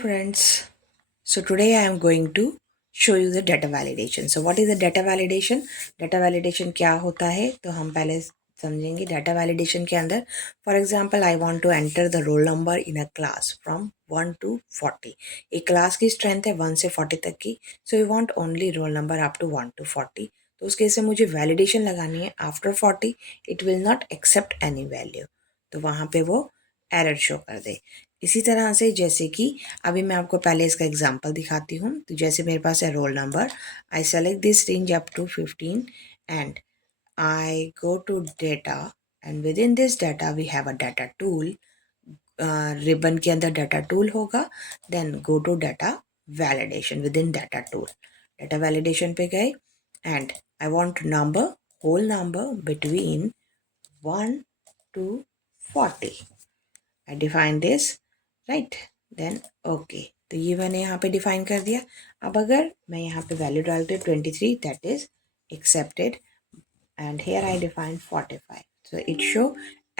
Friends, so today I am going to show you the data validation. So what is the data validation? Data validation क्या होता है तो हम पहले समझेंगे. data validation के अंदर for example I want to enter the roll number in a class from 1 to 40. एक क्लास की स्ट्रेंथ है 1 से 40 तक की. So you want only roll number up to 1 to 40. तो उस केस से मुझे वैलिडेशन लगानी है. After 40 it will not accept any value. तो वहाँ पे वो एरर शो कर दे. इसी तरह से जैसे कि अभी मैं आपको पहले इसका एग्जांपल दिखाती हूँ. तो जैसे मेरे पास है roll number. I select this range up to 15 and I go to data and within this data we have a data tool. Ribbon के अंदर डाटा टूल होगा. Then go to data validation. Within data tool data validation पे गए and I want number whole number between 1 to 40. I define this, right? Then okay. तो ये मैंने यहाँ पे डिफाइन कर दिया. अब अगर मैं यहाँ पे वैल्यू डालती हूँ 23, that is accepted. And here I define 45. So it show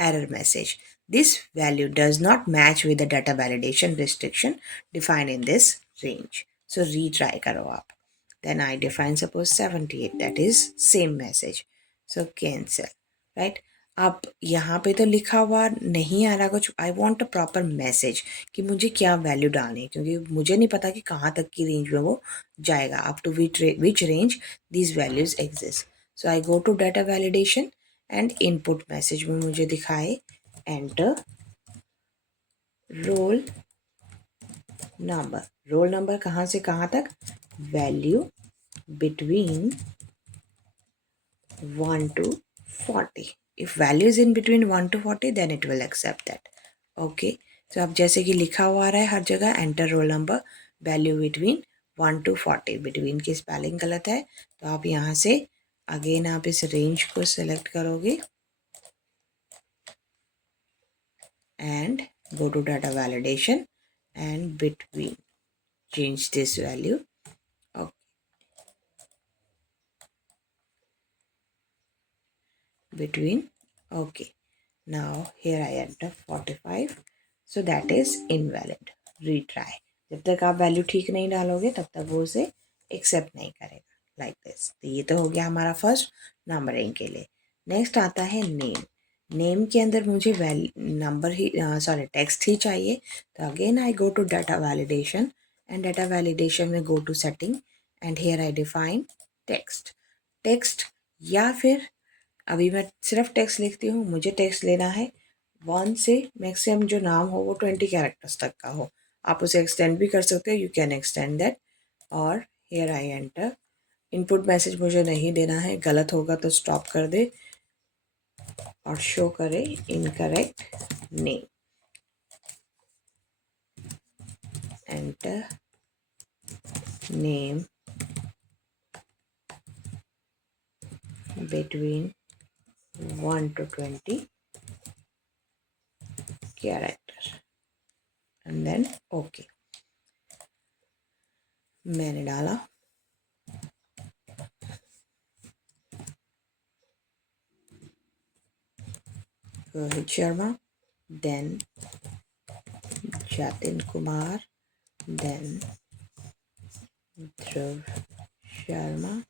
error message. This value does not match with the data validation restriction defined in this range. So retry करो आप. Then I define suppose 78. That is same message. So cancel. Right? अब यहाँ पे तो लिखा हुआ नहीं आ रहा कुछ. I want a proper message कि मुझे क्या वैल्यू डालनी है, क्योंकि मुझे नहीं पता कि कहाँ तक की रेंज में वो जाएगा. Up to which range these values exist. So I go to data validation and input message में मुझे दिखाए enter roll number. Roll number कहाँ से कहाँ तक? Value between 1 to 40. If value is in between 1 to 40 then it will accept that. Okay. So अब जैसे कि लिखा हुआ आ रहा है हर जगह enter roll number value between 1 to 40. Between की स्पेलिंग गलत है तो आप यहाँ से अगेन आप इस रेंज को सिलेक्ट करोगे and go to data validation and between change this value. Okay. Between. Okay. Now here I enter 45. So that is invalid. Retry. जब तक आप वैल्यू ठीक नहीं डालोगे तब तक वो उसे एक्सेप्ट नहीं करेगा. Like this. तो ये तो हो गया हमारा फर्स्ट नंबरिंग के लिए. नेक्स्ट आता है नेम. नेम के अंदर मुझे नंबर ही टेक्स्ट ही चाहिए. तो again I go to data validation and data validation में go to setting and here I define text. Text या फिर अभी मैं सिर्फ टेक्स्ट लिखती हूँ. मुझे टेक्स्ट लेना है 1 से मैक्सिमम जो नाम हो वो 20 कैरेक्टर्स तक का हो. आप उसे एक्सटेंड भी कर सकते हो. You can extend that. और here I enter. Input message मुझे नहीं देना है. गलत होगा तो स्टॉप कर दे और शो करे incorrect name. Enter name between 1 to 20 character and then okay. मैंने डाला. Rohit Sharma, then Jatin Kumar, then ध्रुव शर्मा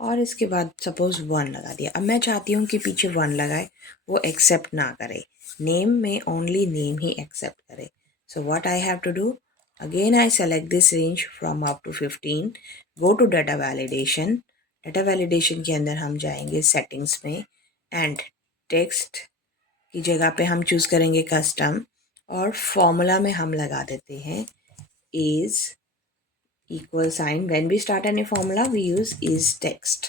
और इसके बाद सपोज 1 लगा दिया. अब मैं चाहती हूँ कि पीछे 1 लगाए वो एक्सेप्ट ना करे. नेम में ओनली नेम ही एक्सेप्ट करे. So what I have to do? Again I select this range from up to 15. Go to data validation. Data validation के अंदर हम जाएंगे सेटिंग्स में एंड टेक्स्ट की जगह पे हम चूज़ करेंगे कस्टम और फॉर्मूला में हम लगा देते हैं is equal sign. When we start any formula we use is text.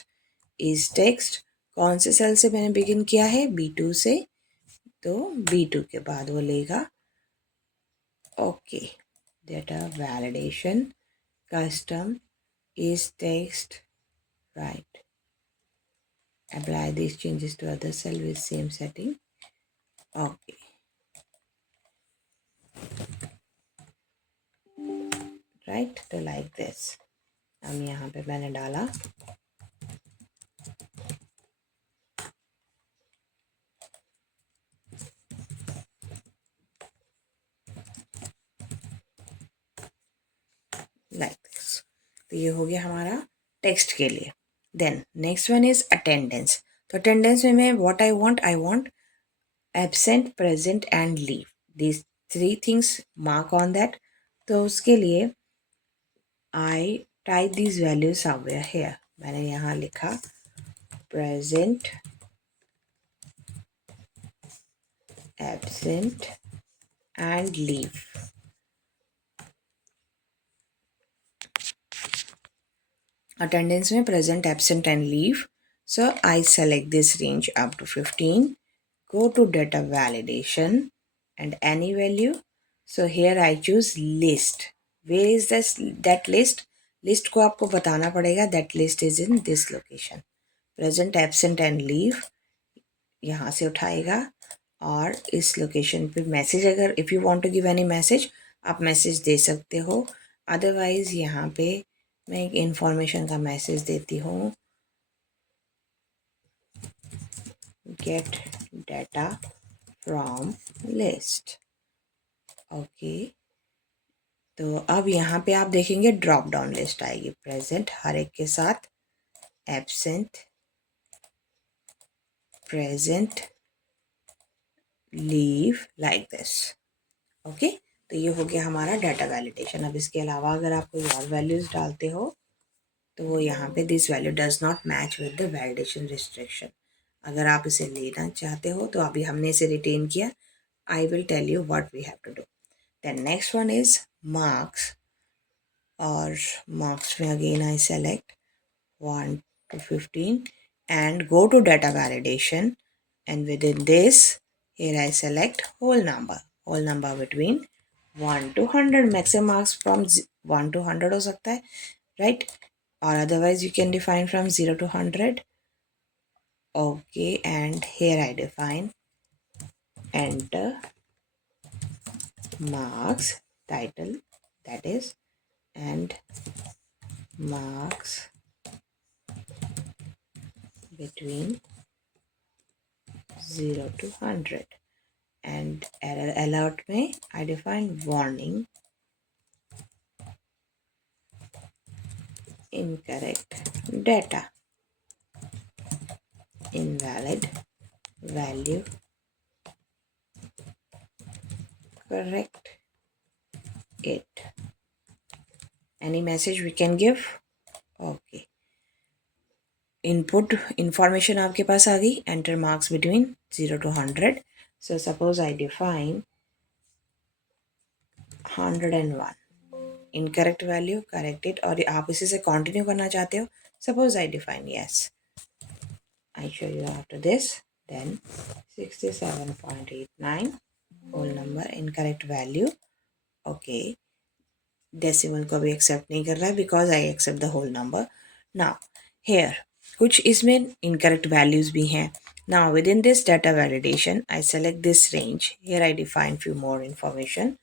is text कौन से सेल से मैंने बिगिन किया है? B2 से. तो B2 के बाद वो लेगा okay. Data validation custom is text right. Apply these changes to other cell with same setting. Okay. Right. तो लाइक दिस. हम यहाँ पे मैंने डाला लाइक दिस। तो ये हो गया हमारा टेक्स्ट के लिए। Then next one is attendance. तो अटेंडेंस में मैं what I want absent, present and leave, these three things mark on that. तो उसके लिए I type these values somewhere here. मैंने यहाँ लिखा present, absent and leave. Attendance में present, absent and leave. So I select this range up to 15. Go to data validation and any value. So here I choose list. Where is this that list? List को आपको बताना पड़ेगा. That list is in this location. Present, absent and leave यहाँ से उठाएगा और इस location पे मैसेज, अगर if you want to give any message आप मैसेज दे सकते हो. अदरवाइज़ यहाँ पे मैं एक इंफॉर्मेशन का मैसेज देती हूँ, gate data from list. Okay, तो अब यहाँ पे आप देखेंगे ड्रॉप डाउन लिस्ट आएगी, प्रेजेंट हर एक के साथ, absent, present, leave, like this. Okay, तो ये हो गया हमारा डाटा वैलिडेशन. अब इसके अलावा अगर आप कोई और वैल्यूज़ डालते हो तो वो यहाँ पे this value does not match with the validation restriction. अगर आप इसे लेना चाहते हो तो अभी हमने इसे रिटेन किया. I will tell you what we have to do. Then next one is marks. और मार्क्स में again I select 1 to 15 and go to data validation, and within this here I select whole number between 1 to 100. maximum marks from 1 to 100 हो सकता है, right? or otherwise you can define from 0 to 100. Okay, and here I define enter marks title, that is, and marks between 0 to 100. and error alert में I define warning, incorrect data, invalid value, correct it. Any message we can give? Okay, input information आपके पास आ गई, enter marks between 0 to 100. So suppose I define 101, incorrect value, correct it. और आप इसी से continue करना चाहते हो, suppose I define yes, I show you after this. Then 67.89 whole number, incorrect value. Okay, decimal को भी accept नहीं कर रहा है because I accept the whole number. Now here कुछ इसमें incorrect values भी हैं. Now within this data validation I select this range. Here I define few more information.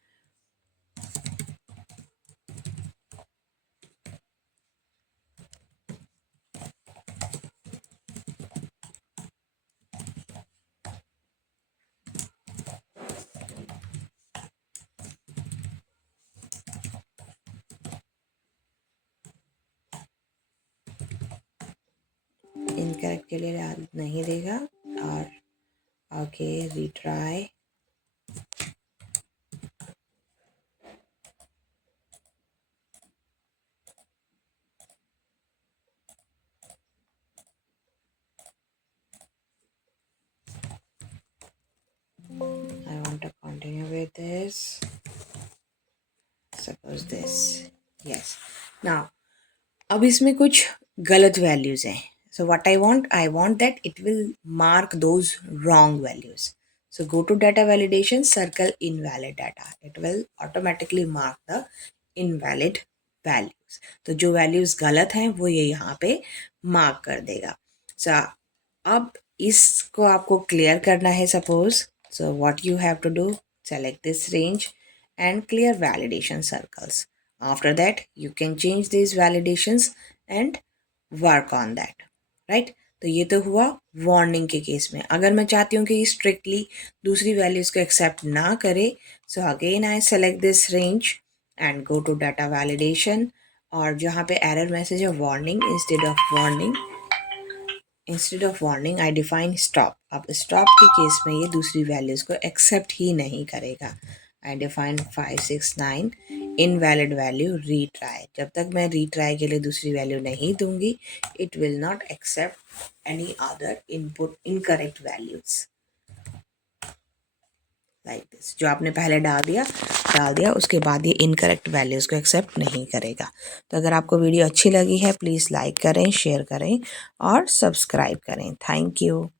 Incorrect के लिए नहीं देगा. और okay, retry. I want to continue with this. Suppose this. Yes. Now अब इसमें कुछ गलत वैल्यूज हैं. So what I want that it will mark those wrong values. So go to data validation, circle invalid data. It will automatically mark the invalid values. तो जो values गलत हैं वो ये यहाँ पे mark कर देगा. So अब इसको आपको clear करना है suppose. So what you have to do, select this range and clear validation circles. After that you can change these validations and work on that, right? तो ये तो हुआ वार्निंग के केस में. अगर मैं चाहती हूँ कि ये स्ट्रिक्टली दूसरी वैल्यूज़ को एक्सेप्ट ना करे, so again I select this range and go to data validation, और जहाँ पे एरर मैसेज है warning, instead of warning I define stop. अब स्टॉप के केस में ये दूसरी वैल्यूज़ को एक्सेप्ट ही नहीं करेगा। I define 569 invalid value retry. जब तक मैं रीट्राई के लिए दूसरी वैल्यू नहीं दूंगी, it will not accept any other input incorrect values like this. जो आपने पहले डाल दिया उसके बाद ये इनकरेक्ट वैल्यूज़ को एक्सेप्ट नहीं करेगा। तो अगर आपको वीडियो अच्छी लगी है प्लीज़ लाइक करें, शेयर करें और सब्सक्राइब करें। Thank you.